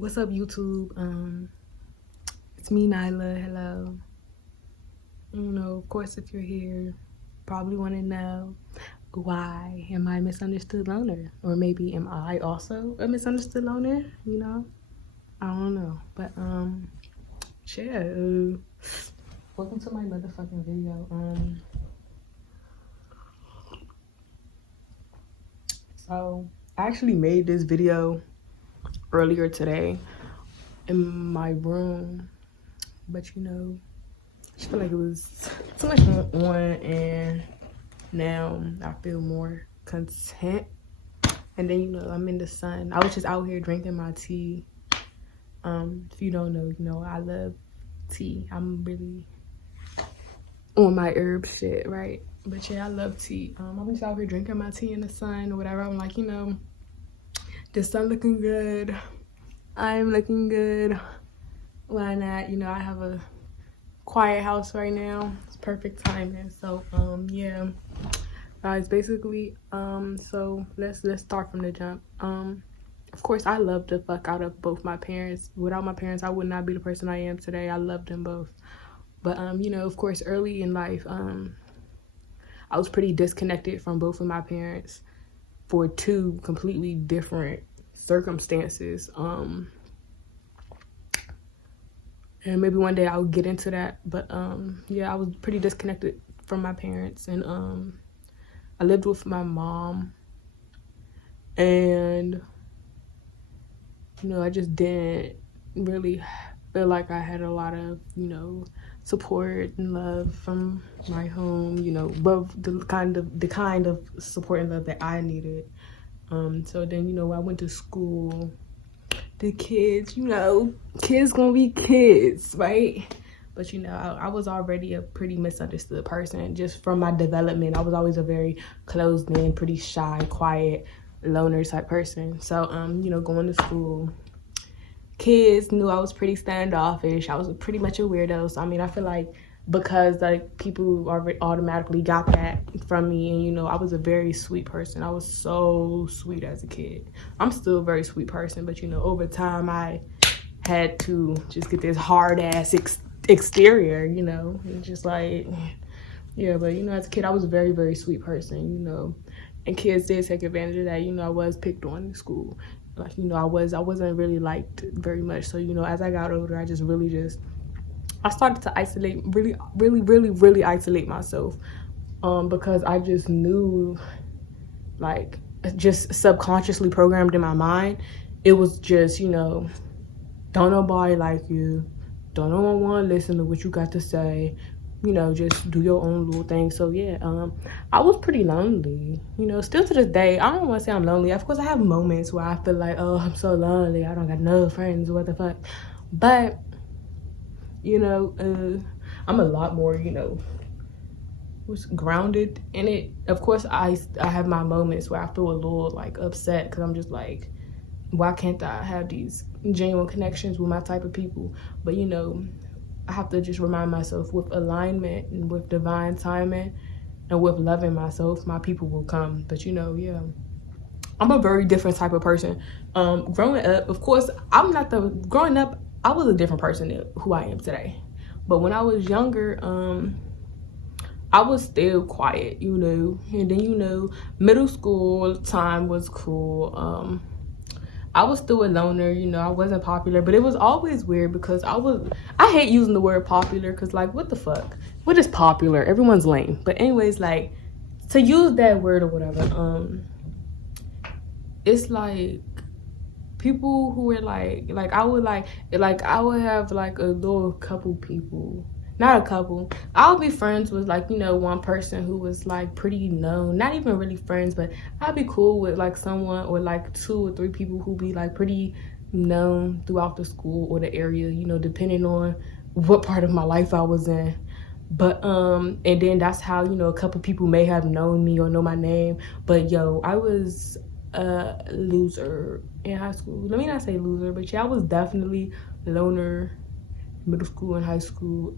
What's up, YouTube? It's me, Nyla. Hello. Of course, if you're here, probably want to know, why am I a misunderstood loner? Or maybe am I also a misunderstood loner? I don't know. But yeah. Welcome to my motherfucking video. So I actually made this video earlier today in my room, but I just feel like it was too much going on, and now I feel more content. And then I'm in the sun. I was just out here drinking my tea. If you don't know, I love tea. I'm really on my herb shit, right? But yeah, I love tea. I'm just out here drinking my tea in the sun or whatever. I'm like, the sun looking good, I'm looking good, why not? I have a quiet house right now. It's perfect timing. So yeah, guys, basically so let's start from the jump. Of course, I love the fuck out of both my parents. Without my parents, I would not be the person I am today. I love them both. But of course, early in life, I was pretty disconnected from both of my parents for two completely different circumstances. And maybe one day I'll get into that. But yeah, I was pretty disconnected from my parents, and I lived with my mom, and I just didn't really feel like I had a lot of support and love from my home, both the kind of support and love that I needed. So then I went to school. The kids, kids gonna be kids, right? But I was already a pretty misunderstood person just from my development. I was always a very closed in, pretty shy, quiet, loner type person. So going to school, kids knew I was pretty standoffish. I was pretty much a weirdo. So I feel like because people automatically got that from me, and I was a very sweet person. I was so sweet as a kid. I'm still a very sweet person, but over time I had to just get this hard ass exterior, and just like, yeah. But as a kid I was a very, very sweet person, and kids did take advantage of that. I was picked on in school. Like, I wasn't really liked very much. So as I got older, I started to isolate, really isolate myself, because I just knew, like, just subconsciously programmed in my mind, it was just, don't nobody like you, don't no one want to listen to what you got to say, just do your own little thing. So yeah, I was pretty lonely, still to this day. I don't want to say I'm lonely. Of course I have moments where I feel like, oh, I'm so lonely, I don't got no friends, what the fuck. But I'm a lot more, was grounded in it. Of course, I have my moments where I feel a little like upset, because I'm just like, why can't I have these genuine connections with my type of people? But I have to just remind myself, with alignment and with divine timing and with loving myself, my people will come. But yeah, I'm a very different type of person. Growing up, of course, growing up, I was a different person than who I am today. But when I was younger, I was still quiet, and then middle school time was cool. I was still a loner, I wasn't popular, but it was always weird because I hate using the word popular, because like, what the fuck? What is popular? Everyone's lame. But anyways, like, to use that word or whatever, it's like people who were like I would have like a little couple people, not a couple. I would be friends with like, one person who was like pretty known, not even really friends, but I'd be cool with like someone, or like 2 or 3 people who be like pretty known throughout the school or the area, depending on what part of my life I was in. But and then that's how a couple people may have known me or know my name. But I was a loser in high school. Let me not say loser, but yeah, I was definitely a loner. Middle school and high school.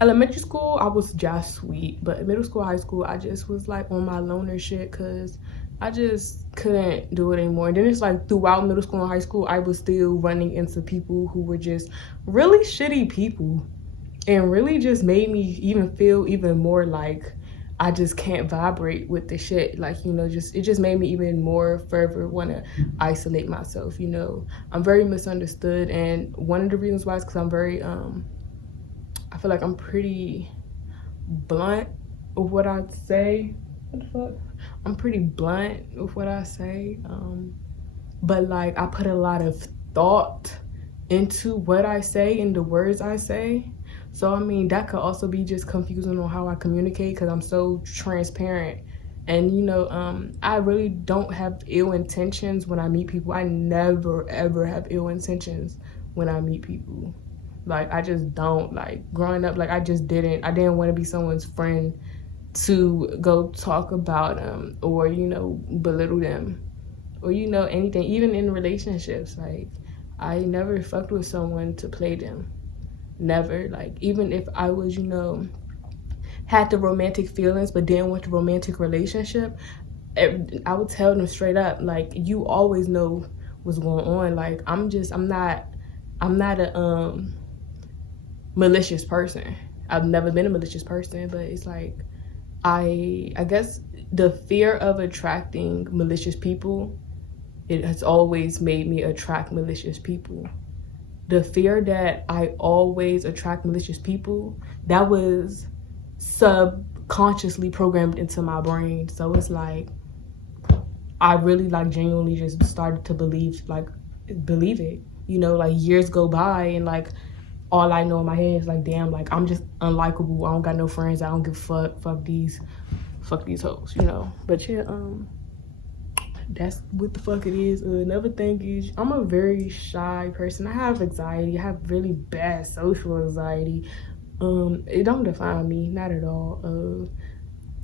Elementary school, I was just sweet, but middle school, high school, I just was like on my loner shit, because I just couldn't do it anymore. And then it's like throughout middle school and high school, I was still running into people who were just really shitty people, and really just made me even feel even more like I just can't vibrate with the shit. Like, you know, it just made me even more further want to isolate myself. You know, I'm very misunderstood, and one of the reasons why is because I'm very I feel like I'm pretty blunt of what I'd say. What the fuck? I'm pretty blunt with what I say. But like I put a lot of thought into what I say and the words I say. So I mean that could also be just confusing on how I communicate, because I'm so transparent. And you know, I really don't have ill intentions when I meet people. I never ever have ill intentions when I meet people. Like I just don't. Like growing up, like I didn't want to be someone's friend to go talk about them or, you know, belittle them or, you know, anything. Even in relationships, like I never fucked with someone to play them. Never. Like even if I was, you know, had the romantic feelings but didn't want the romantic relationship, I would tell them straight up, like, you always know what's going on. Like I'm not a malicious person. I've never been a malicious person, but it's like I guess the fear of attracting malicious people, it has always made me attract malicious people. The fear that I always attract malicious people, that was subconsciously programmed into my brain. So it's like I really like genuinely just started to believe it. You know, like years go by and like all I know in my head is like, damn, like I'm just unlikable. I don't got no friends. I don't give a fuck. Fuck these hoes, you know. But yeah, that's what the fuck it is. Another thing is I'm a very shy person. I have anxiety. I have really bad social anxiety. It don't define me, not at all.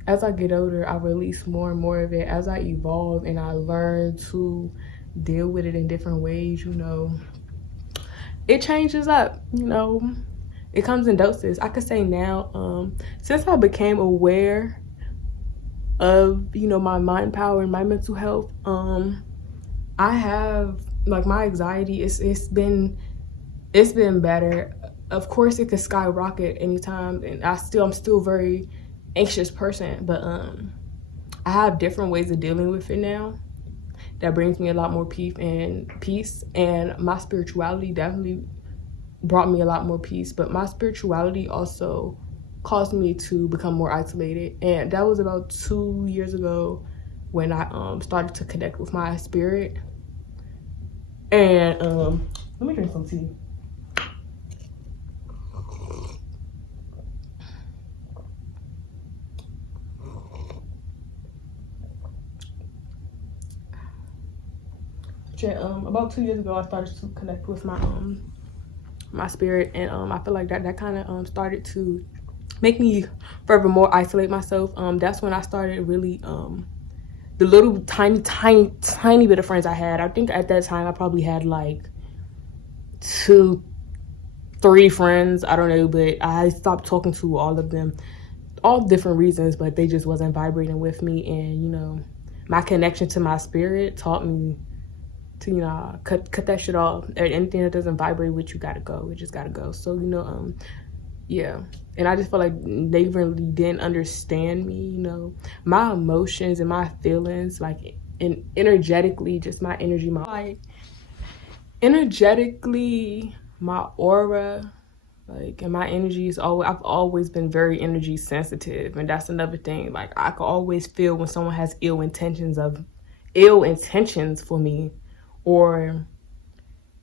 As I get older, I release more and more of it. As I evolve and I learn to deal with it in different ways, you know, it changes up, you know. It comes in doses. I could say now, since I became aware of, you know, my mind power and my mental health, I have like my anxiety, it's been better. Of course it could skyrocket anytime, and I'm still a very anxious person, but I have different ways of dealing with it now that brings me a lot more peace, and my spirituality definitely brought me a lot more peace. But my spirituality also caused me to become more isolated, and that was about 2 years ago when I started to connect with my spirit. And let me drink some tea. About 2 years ago, I started to connect with my spirit, and I feel like that kind of started to make me furthermore isolate myself. That's when I started really the little tiny bit of friends I had. I think at that time I probably had like 2-3 friends, I don't know, but I stopped talking to all of them, all different reasons, but they just wasn't vibrating with me. And you know, my connection to my spirit taught me to, you know, cut that shit off. Anything that doesn't vibrate with you gotta go. It just gotta go. So, you know, yeah. And I just feel like they really didn't understand me, you know, my emotions and my feelings, like, and energetically, just my energy, energetically, my aura, like, and my energy is I've always been very energy sensitive. And that's another thing. Like, I can always feel when someone has ill intentions for me, or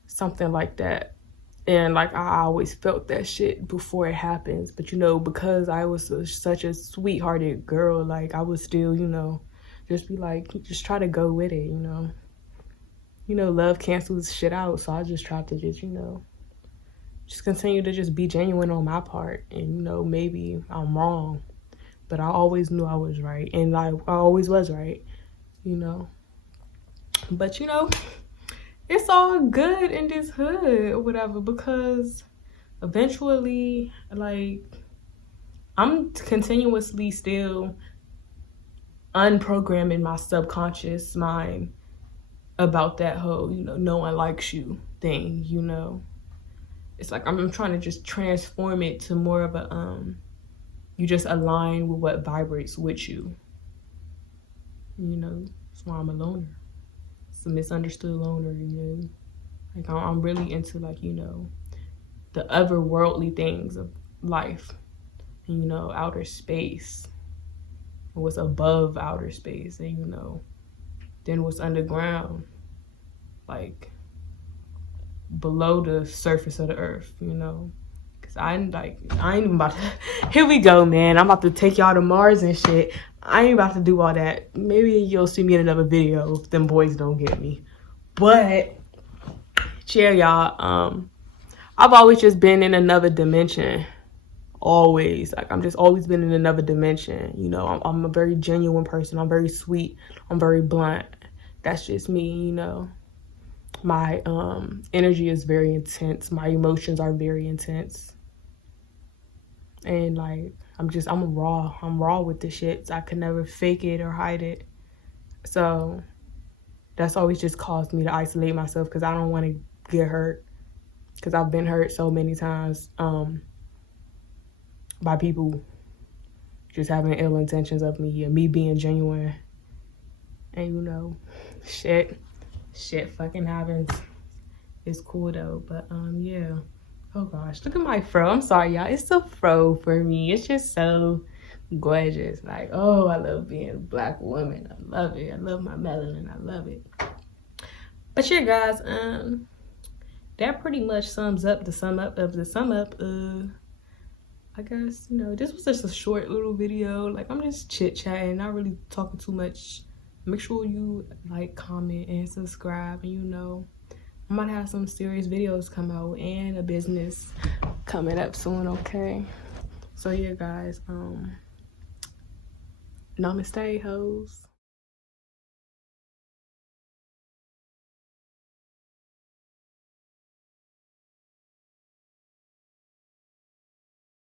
something like that. And like I always felt that shit before it happens. But you know, because I was such a sweethearted girl, like I would still, you know, just be like, just try to go with it, you know. You know, love cancels shit out. So I just tried to just, you know, just continue to just be genuine on my part. And you know, maybe I'm wrong, but I always knew I was right. And like I always was right, you know. But you know, it's all good in this hood or whatever, because eventually, like, I'm continuously still unprogramming my subconscious mind about that whole, you know, no one likes you thing, you know. It's like I'm trying to just transform it to more of a you just align with what vibrates with you. You know, that's why I'm a loner. It's a misunderstood loner, you know. Like I'm really into, like, you know, the otherworldly things of life, and, you know, outer space, and what's above outer space, and, you know, then what's underground, like below the surface of the earth, you know. Cause I ain't even about to, here we go, man. I'm about to take y'all to Mars and shit. I ain't about to do all that. Maybe you'll see me in another video if them boys don't get me. But yeah, y'all, I've always just been in another dimension. Always. Like, I'm just always been in another dimension. You know, I'm a very genuine person. I'm very sweet. I'm very blunt. That's just me, you know. My energy is very intense. My emotions are very intense. And like, I'm raw with the shit. So I could never fake it or hide it. So that's always just caused me to isolate myself, because I don't want to get hurt. Because I've been hurt so many times by people just having ill intentions of me, and me being genuine. And, you know, shit fucking happens. It's cool though. But yeah. Oh gosh, look at my fro. I'm sorry, y'all. It's a fro for me. It's just so gorgeous. Like, oh, I love being a Black woman. I love it. I love my melanin. I love it. But yeah, guys, that pretty much sums up the sum up. I guess, you know, this was just a short little video. Like, I'm just chit-chatting, not really talking too much. Make sure you like, comment, and subscribe. And, you know, I might have some serious videos come out and a business coming up soon, okay? So yeah, guys, namaste, hoes.